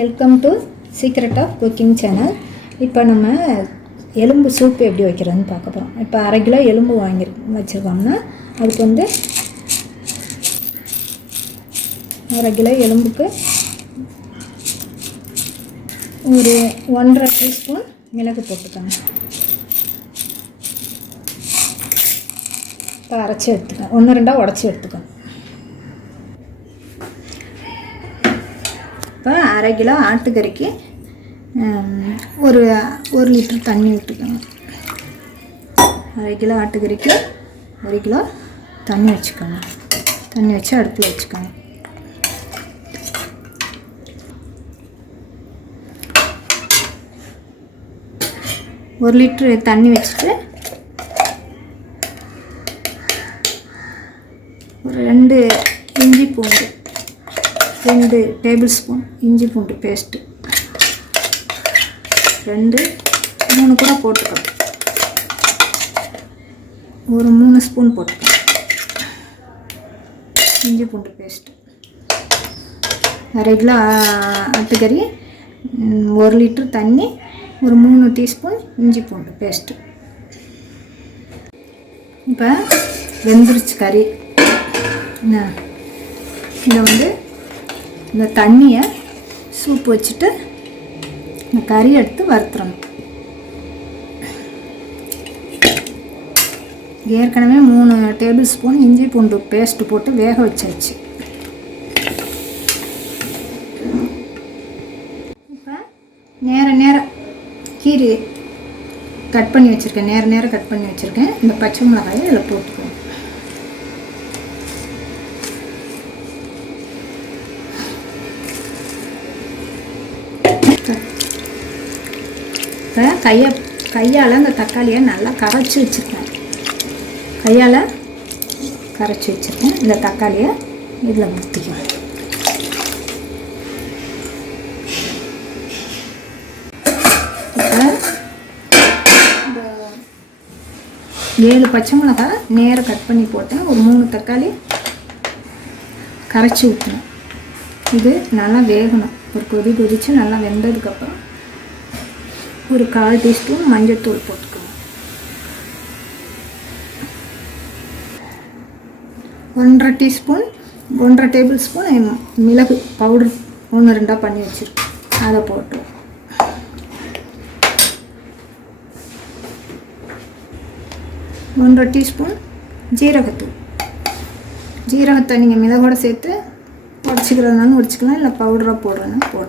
Welcome to secret of cooking channel இப்போ நம்ம எலும்பு சூப் எப்படி வைக்கிறதுன்னு பார்க்க போகிறோம் இப்போ அரை கிலோ எலும்பு வாங்கி வச்சுருக்கோம்னா அதுக்கு வந்து அரை கிலோ எலும்புக்கு ஒரு ஒன்றரை டீஸ்பூன் மிளகு போட்டுக்கோங்க. இப்போ அரைச்சி எடுத்துக்கோங்க. ஒன்று ரெண்டாக உடச்சி எடுத்துக்கோங்க. இப்போ அரை கிலோ ஆட்டுக்கறிக்கு ஒரு ஒரு லிட்டர் தண்ணி விட்டுக்கோங்க அரை கிலோ ஆட்டுக்கறிக்கு ஒரு கிலோ தண்ணி வச்சுக்கோங்க. தண்ணி வச்சு அடுப்பில் வச்சுக்கோங்க. ஒரு லிட்ரு தண்ணி வச்சுட்டு ஒரு ரெண்டு இஞ்சி பூண்டு ரெண்டு டேபிள் ஸ்பூன் இஞ்சி பூண்டு பேஸ்ட்டு. ரெண்டு மூணு கூட போட்டுக்கலாம். ஒரு மூணு ஸ்பூன் போட்டுக்கலாம். இஞ்சி பூண்டு பேஸ்ட்டு. அரை கிலோ அட்டுக்கறி ஒரு லிட்டர் தண்ணி ஒரு மூணு டீஸ்பூன் இஞ்சி பூண்டு பேஸ்ட்டு. இப்போ வெந்துருச்சு கறி. என்ன? இதை வந்து இந்த தண்ணியை சூப் வச்சுட்டு இந்த கறி எடுத்து வறுத்துறணும். ஏற்கனவே மூணு டேபிள் ஸ்பூன் இஞ்சி பூண்டு பேஸ்ட் போட்டு வேக வச்சாச்சு. இப்போ நேர நேரம் கீரி கட் பண்ணி வச்சுருக்கேன். நேர நேரம் கட் பண்ணி வச்சுருக்கேன். இந்த பச்சை மிளகாயை இதில் போட்டுக்கோங்க. இப்போ கையை கையால் அந்த தக்காளியை நல்லா கரைச்சி வச்சுருக்கேன். கையால் கரைச்சி வச்சுருக்கேன். இந்த தக்காளியை இதில் ஊற்றிக்குவேன் இப்போ இந்த ஏழு பச்சை மிளகாய் நேராக கட் பண்ணி போட்டேன். ஒரு மூணு தக்காளி கரைச்சி ஊற்றணும் இது நல்லா வேகணும். ஒரு கொதி கொதித்து நல்லா வெந்ததுக்கப்புறம் ஒரு கால் டீஸ்பூன் மஞ்சள்தூள் போட்டுக்கோங்க. ஒன்றரை டீஸ்பூன் ஒன்றரை டேபிள் ஸ்பூன் மிளகு பவுடர் ஒன்று ரெண்டாக பண்ணி வச்சுருக்கோம் அதை போட்டு ஒன்றரை டீஸ்பூன் ஜீரகத்தூள். ஜீரகத்தை நீங்கள் மிளகோடு சேர்த்து உடச்சிக்கிறதுனாலும் உடச்சிக்கலாம் இல்லை பவுடராக போடுறதுனா போட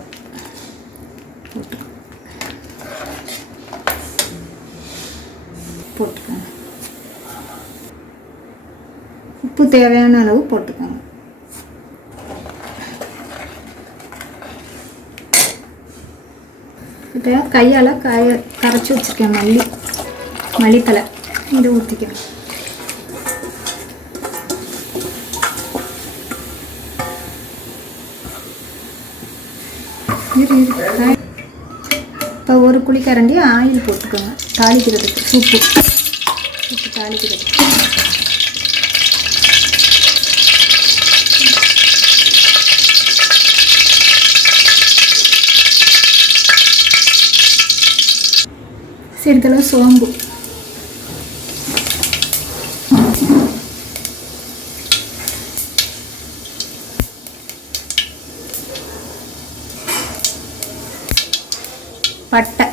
போட்டு போட்டுக்கோங்க. உப்பு தேவையான அளவு போட்டுக்கோங்க. இப்போ கையால் காய கரைச்சி வச்சுருக்கேன் மல்லி மல்லித்தலை இதை ஊற்றிக்கிறேன் இப்போ ஒரு குழிக்கரண்டி ஆயில் போட்டுக்கோங்க. தாளிக்கிறதுக்கு சூப்பு. சூப்பு தாளிக்கிறதுக்கு. சிறிதளவு சோம்பு. பட்டை.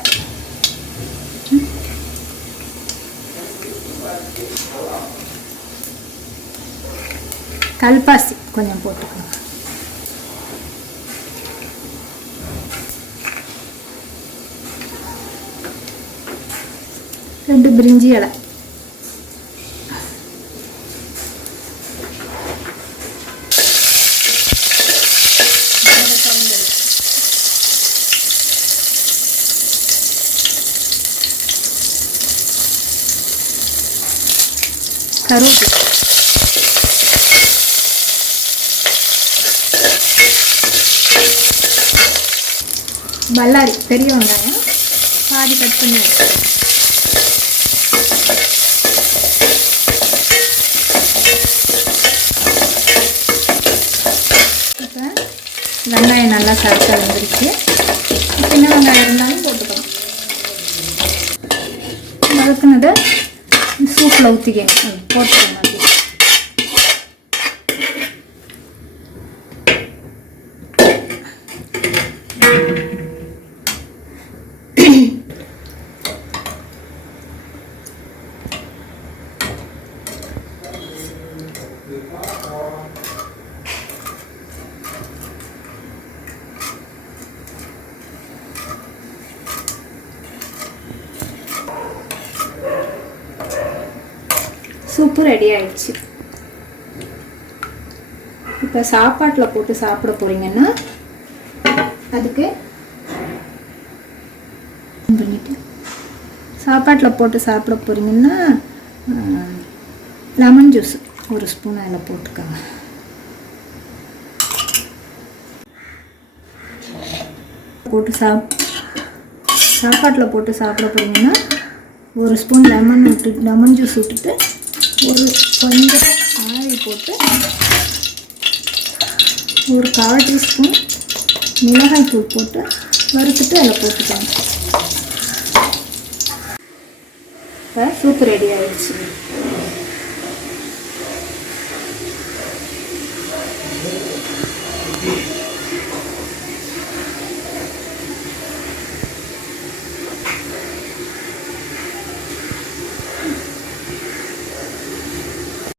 கல்பாசி கொஞ்சம் போட்டுக்கோங்க. ரெண்டு பிரிஞ்சி இலை. கருவேப்பிலை பல்லாரி பெரிய வெங்காயம் பாதி கட் பண்ணி இப்போ வெங்காயம் நல்லா சரக்காக வந்துருச்சு. சின்ன வெங்காயம் இருந்தாலும் போட்டுக்கலாம். வதக்குனதை ಟೂ ಫ್ಲೌತಿಗೆ ಕೊಡ್ತೀನಿ சூப்பு ரெடி ஆயிடுச்சு. இப்போ சாப்பாட்டில் போட்டு சாப்பிட போறீங்கன்னா அதுக்கு பண்ணிட்டு சாப்பாட்டில் போட்டு சாப்பிட போறீங்கன்னா லெமன் ஜூஸ் ஒரு ஸ்பூன் அதில் போட்டுக்கோங்க. போட்டு சாப் சாப்பாட்டில் போட்டு சாப்பிட போறீங்கன்னா ஒரு ஸ்பூன் லெமன் விட்டு லெமன் ஜூஸ் விட்டுட்டு ஒரு கொஞ்சம் ஆயில் போட்டு ஒரு கால் டீஸ்பூன் மிளகாய் தூள் போட்டு வறுத்துட்டு அதில் போட்டுக்கோங்க. இப்போ சூப் ரெடி ஆகிடுச்சு